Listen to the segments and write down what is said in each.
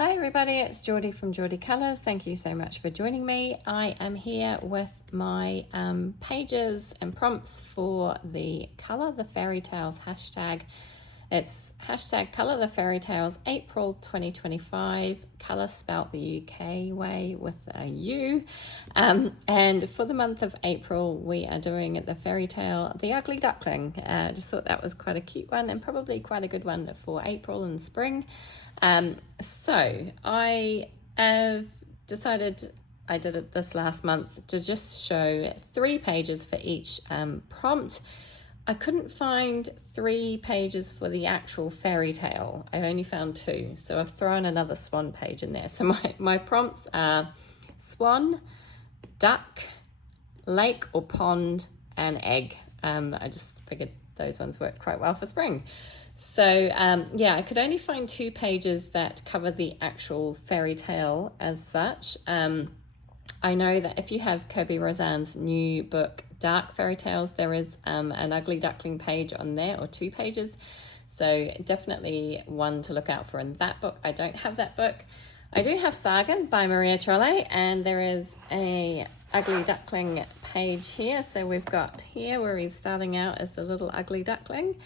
Hi everybody, it's Geordie from Geordie Colours. Thank you so much for joining me. I am here with my pages and prompts for the Colour the Fairy Tales hashtag. It's hashtag Colour the Fairy Tales April 2025, colour spelt the UK way with a U. And for the month of April, we are doing the fairy tale The Ugly Duckling. Just thought that was quite a cute one and probably quite a good one for April and spring. So I have decided, I did it this last month, to just show 3 pages for each prompt. I couldn't find 3 pages for the actual fairy tale. I only found 2, so I've thrown another swan page in there. So my prompts are swan, duck, lake or pond, and egg. I just figured those ones worked quite well for spring. So yeah, I could only find 2 pages that cover the actual fairy tale as such. I know that if you have Kirby Rosanne's new book, Dark Fairy Tales, there is an Ugly Duckling page on there, or 2 pages. So definitely one to look out for in that book. I don't have that book. I do have Sagan by Maria Trolle, and there is a Ugly Duckling page here. So we've got here where he's starting out as the little ugly duckling,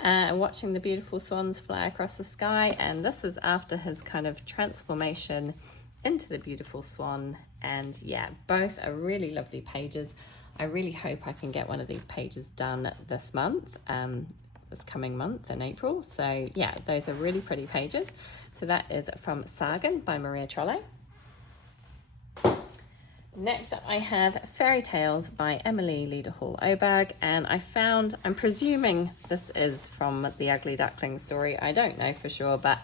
watching the beautiful swans fly across the sky. And this is after his kind of transformation into the beautiful swan. And yeah, both are really lovely pages. I really hope I can get one of these pages done this month, this coming month in April. So yeah, those are really pretty pages. So that is from Sagan by Maria Trolle. Next up I have Fairy Tales by Emily Lederhall Oberg, and I'm presuming this is from the Ugly Duckling story. I don't know for sure, but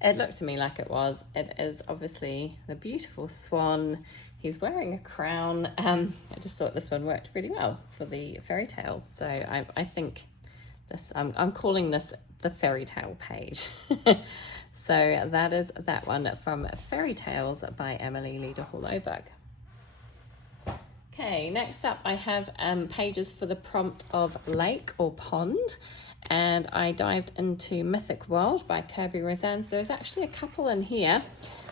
it looked to me like it was. It is obviously the beautiful swan. He's wearing a crown. I just thought this one worked really well for the fairy tale. So I think this, I'm calling this the fairy tale page. So that is that one from Fairy Tales by Emily Lederhall Oberg. Okay, next up I have pages for the prompt of lake or pond, and I dived into Mythic World by Kirby Rosanne. There's actually a couple in here,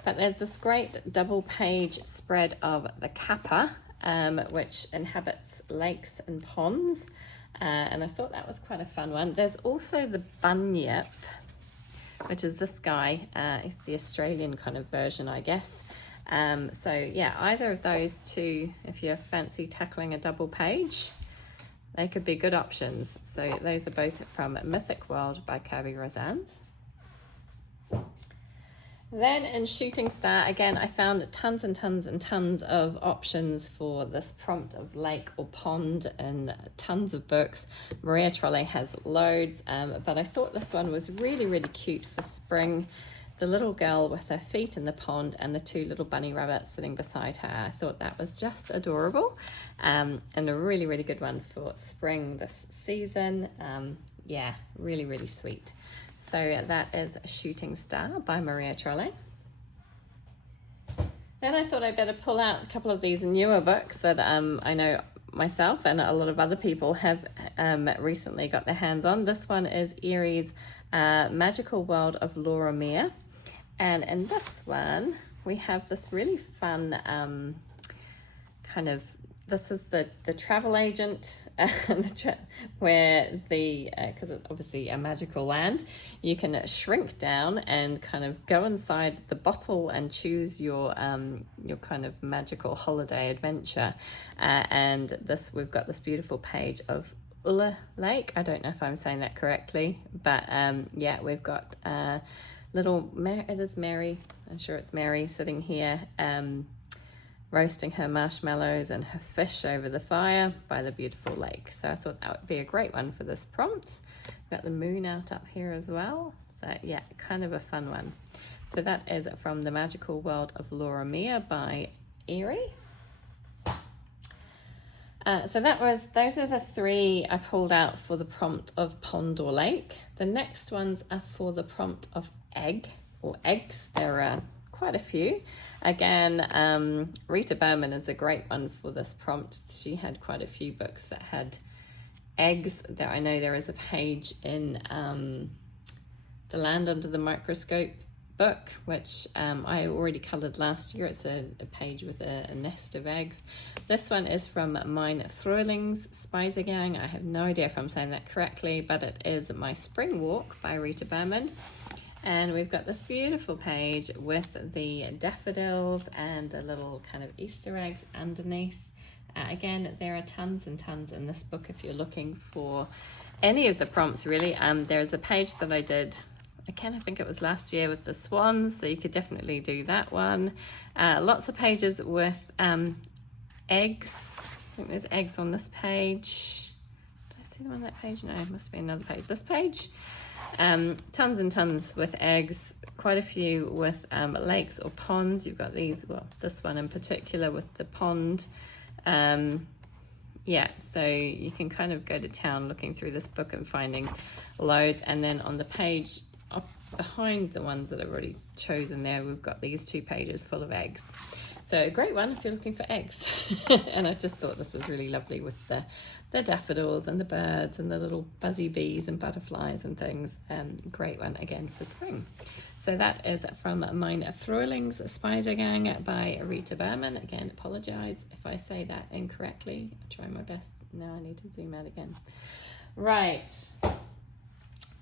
but there's this great double page spread of the kappa, which inhabits lakes and ponds, and I thought that was quite a fun one. There's also the bunyip, which is this guy. It's the Australian kind of version, I guess. So yeah, either of those 2, if you fancy tackling a double page, they could be good options. So those are both from Mythic World by Kirby Rosanne. Then in Shooting Star, again, I found tons and tons and tons of options for this prompt of lake or pond and tons of books. Maria Trolle has loads, but I thought this one was really, really cute for spring. The little girl with her feet in the pond and the 2 little bunny rabbits sitting beside her. I thought that was just adorable, and a really, really good one for spring this season. Yeah, really, really sweet. So that is Shooting Star by Maria Trolle. Then I thought I'd better pull out a couple of these newer books that I know myself and a lot of other people have recently got their hands on. This one is Erie's Magical World of Laura Mere. And in this one, we have this really fun this is the travel agent, where because it's obviously a magical land, you can shrink down and kind of go inside the bottle and choose your kind of magical holiday adventure. And we've got this beautiful page of Ulla Lake. I don't know if I'm saying that correctly, but yeah, we've got it is Mary, I'm sure it's Mary, sitting here roasting her marshmallows and her fish over the fire by the beautiful lake. So I thought that would be a great one for this prompt. We've got the moon out up here as well. So yeah, kind of a fun one. So that is from The Magical World of Laura Mere by Erie. So those are the 3 I pulled out for the prompt of pond or lake. The next ones are for the prompt of egg or eggs. There are quite a few. Again, Rita Berman is a great one for this prompt. She had quite a few books that had eggs. There, I know there is a page in The Land Under the Microscope book, which I already coloured last year. It's a page with a nest of eggs. This one is from Mein Frühlings Spaziergang. I have no idea if I'm saying that correctly, but it is My Spring Walk by Rita Berman. And we've got this beautiful page with the daffodils and the little kind of Easter eggs underneath. Again, there are tons and tons in this book if you're looking for any of the prompts, really. There's a page that I did, I think it was last year, with the swans, so you could definitely do that one. Lots of pages with eggs. I think there's eggs on this page. Did I see them on that page? No, it must be another page. This page. Tons and tons with eggs, quite a few with lakes or ponds. You've got these, well, this one in particular with the pond. Yeah, so you can kind of go to town looking through this book and finding loads. And then on the page up behind the ones that I've already chosen there, we've got these 2 pages full of eggs. So a great one if you're looking for eggs. And I just thought this was really lovely with the daffodils and the birds and the little buzzy bees and butterflies and things. Great one again for spring. So that is from Mein Frühlings Spaziergang by Rita Berman. Again, apologise if I say that incorrectly. I'll try my best. Now I need to zoom out again. Right.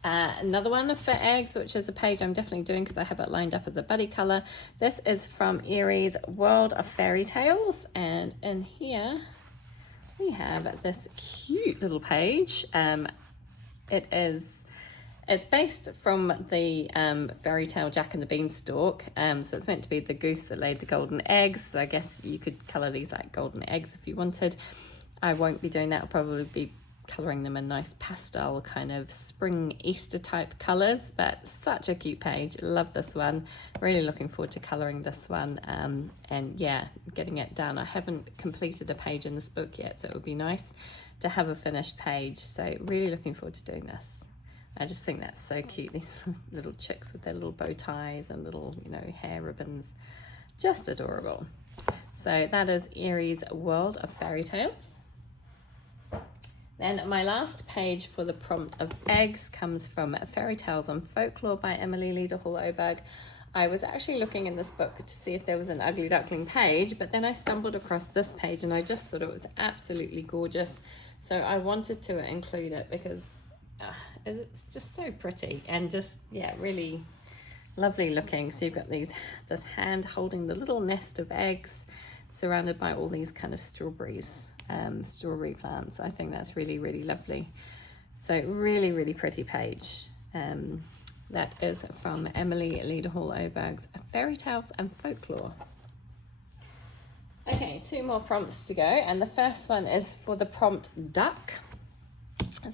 Another one for eggs, which is a page I'm definitely doing because I have it lined up as a buddy colour. This is from Erie's World of Fairy Tales, and in here we have this cute little page. It's based from the fairy tale Jack and the Beanstalk, so it's meant to be the goose that laid the golden eggs. So I guess you could colour these like golden eggs if you wanted. I won't be doing that. I'll probably be colouring them in nice pastel kind of spring Easter type colours, but such a cute page. Love this one. Really looking forward to colouring this one, and yeah, getting it done. I haven't completed a page in this book yet, so it would be nice to have a finished page. So really looking forward to doing this. I just think that's so cute, these little chicks with their little bow ties and little, you know, hair ribbons. Just adorable. So that is Erie's World of Fairy Tales. Then my last page for the prompt of eggs comes from Fairy Tales on Folklore by Emily Lederhall-Oberg. I was actually looking in this book to see if there was an Ugly Duckling page, but then I stumbled across this page and I just thought it was absolutely gorgeous. So I wanted to include it because it's just so pretty and just, yeah, really lovely looking. So you've got this hand holding the little nest of eggs surrounded by all these kind of strawberry plants. I think that's really, really lovely. So really, really pretty page. That is from Emily Lederhall-Oberg's Fairy Tales and Folklore. Okay, 2 more prompts to go, and the first one is for the prompt duck.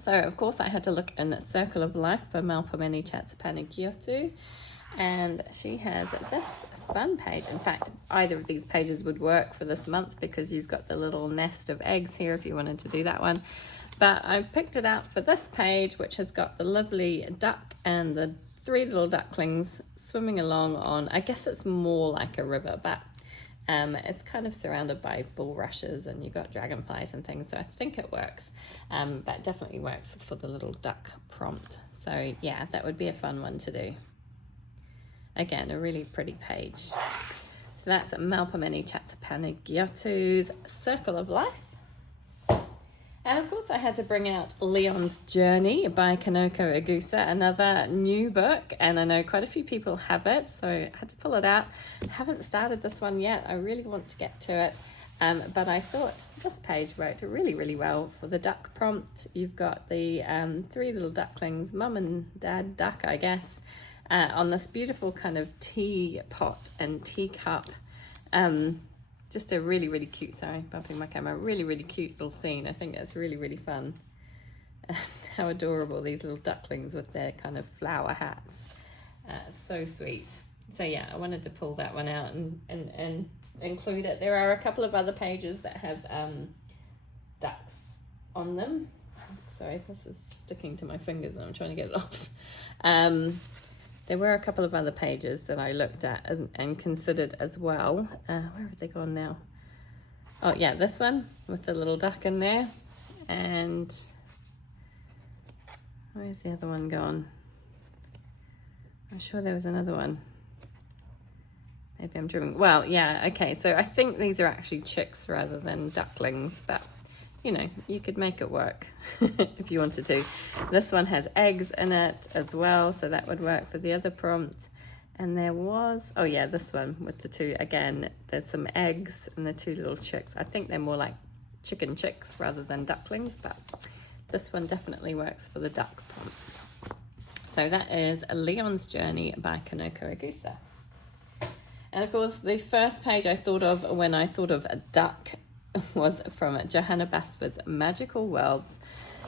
So of course I had to look in Circle of Life by Malpomeni Chatsapanagiotu, and she has this fun page. In fact, either of these pages would work for this month because you've got the little nest of eggs here if you wanted to do that one. But I picked it out for this page, which has got the lovely duck and the 3 little ducklings swimming along on, I guess it's more like a river, but it's kind of surrounded by bulrushes and you've got dragonflies and things, so I think it works. But definitely works for the little duck prompt. So yeah, that would be a fun one to do. Again, a really pretty page. So that's Malpomeni Chatsapanagiotu's Circle of Life. And of course I had to bring out Leon's Journey by Kanoko Agusa, another new book, and I know quite a few people have it, so I had to pull it out. Haven't started this one yet. I really want to get to it, but I thought this page worked really, really well for the duck prompt. You've got the 3 little ducklings, mum and dad duck, I guess, on this beautiful kind of teapot and teacup. Just a really, really cute, sorry, bumping my camera, really, really cute little scene. I think that's really, really fun. How adorable, these little ducklings with their kind of flower hats. So sweet. So yeah, I wanted to pull that one out and include it. There are a couple of other pages that have ducks on them. Sorry, this is sticking to my fingers and I'm trying to get it off. There were a couple of other pages that I looked at and considered as well. Where have they gone now? Oh yeah, this one with the little duck in there. And where's the other one gone? I'm sure there was another one. Maybe I'm dreaming. Well, yeah, okay. So I think these are actually chicks rather than ducklings, but you know, you could make it work if you wanted to. This one has eggs in it as well, so that would work for the other prompt. And there was, oh yeah, this one with the two, again, there's some eggs and the two little chicks. I think they're more like chicken chicks rather than ducklings, but this one definitely works for the duck prompt. So that is Leon's Journey by Kanoko Agusa. And of course, the first page I thought of when I thought of a duck was from Johanna Basford's Magical Worlds.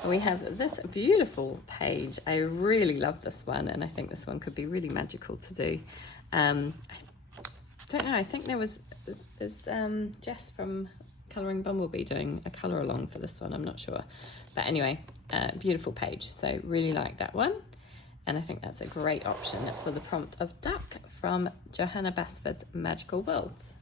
We have this beautiful page. I really love this one, and I think this one could be really magical to do. I don't know, I think there's Jess from Colouring Bumblebee doing a colour along for this one, I'm not sure. But anyway, beautiful page, so really like that one. And I think that's a great option for the prompt of duck from Johanna Basford's Magical Worlds.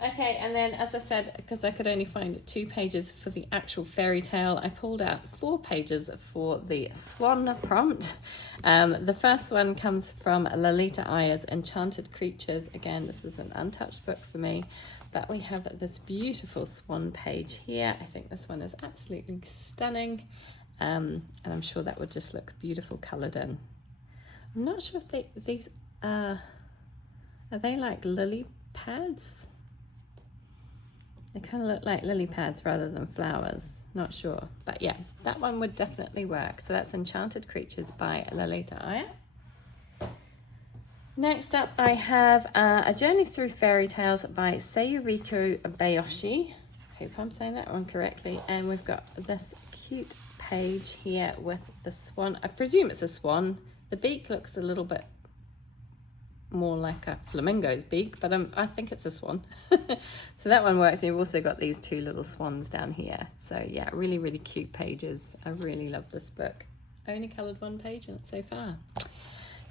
Okay, and then as I said, because I could only find 2 pages for the actual fairy tale, I pulled out 4 pages for the swan prompt. The first one comes from Lolita Ayer's Enchanted Creatures. Again, this is an untouched book for me, but we have this beautiful swan page here. I think this one is absolutely stunning, and I'm sure that would just look beautiful coloured in. I'm not sure if these are they like lily pads? They kind of look like lily pads rather than flowers. Not sure. But yeah, that one would definitely work. So that's Enchanted Creatures by Lolita Ayer. Next up, I have A Journey Through Fairy Tales by Seiyuriko Bayoshi. Hope I'm saying that one correctly. And we've got this cute page here with the swan. I presume it's a swan. The beak looks a little bit more like a flamingo's beak, but I think it's a swan. So that one works. And you've also got these 2 little swans down here. So yeah, really, really cute pages. I really love this book. I only coloured 1 page in it so far.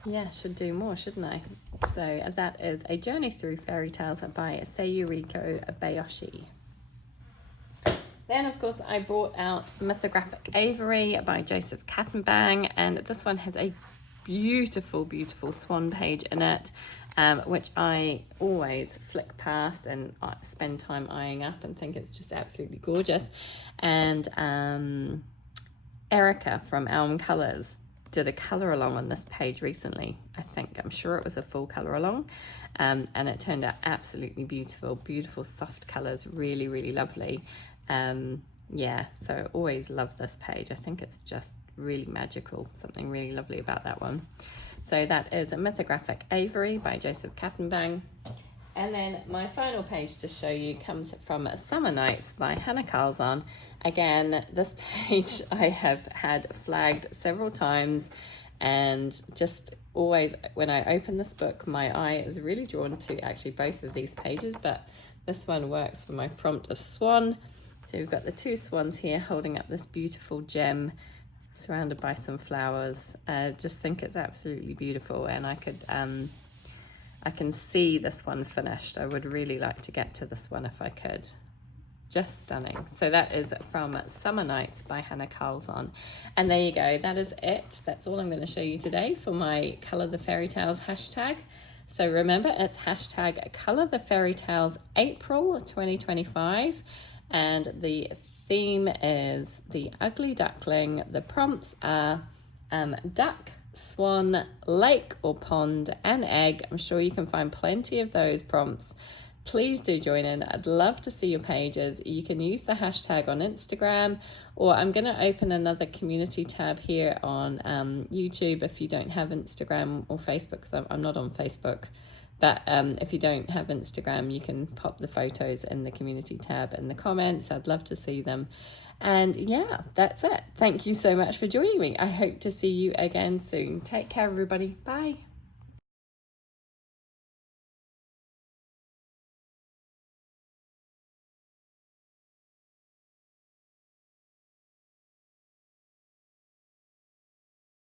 Yeah, should do more, shouldn't I? So that is A Journey Through Fairy Tales by Seiyuriko Bayoshi. Then, of course, I brought out Mythographic Avery by Joseph Kattenbang, and this one has a beautiful, beautiful swan page in it, which I always flick past and spend time eyeing up and think it's just absolutely gorgeous. And Erica from Elm Colours did a colour along on this page recently. I'm sure it was a full colour along, and it turned out absolutely beautiful, beautiful soft colours, really, really lovely. Yeah, so I always love this page. I think it's just really magical, something really lovely about that one. So that is a Mythographic Avery by Joseph Kattenbang. And then my final page to show you comes from Summer Nights by Hannah Carlzon. Again, this page I have had flagged several times, and just always when I open this book, my eye is really drawn to actually both of these pages, but this one works for my prompt of swan. So we've got the 2 swans here holding up this beautiful gem surrounded by some flowers. Just think it's absolutely beautiful, and I can see this one finished. I would really like to get to this one if I could. Just stunning. So that is from Summer Nights by Hannah Carlzon. And there you go, that is it. That's all I'm going to show you today for my Colour the Fairy Tales hashtag. So remember, it's hashtag Colour the Fairy Tales April 2025. And the theme is the Ugly Duckling. The prompts are duck, swan, lake or pond, and egg. I'm sure you can find plenty of those prompts. Please do join in. I'd love to see your pages. You can use the hashtag on Instagram, or I'm going to open another community tab here on YouTube if you don't have Instagram or Facebook, because I'm not on Facebook. But if you don't have Instagram, you can pop the photos in the community tab in the comments. I'd love to see them. And yeah, that's it. Thank you so much for joining me. I hope to see you again soon. Take care, everybody. Bye.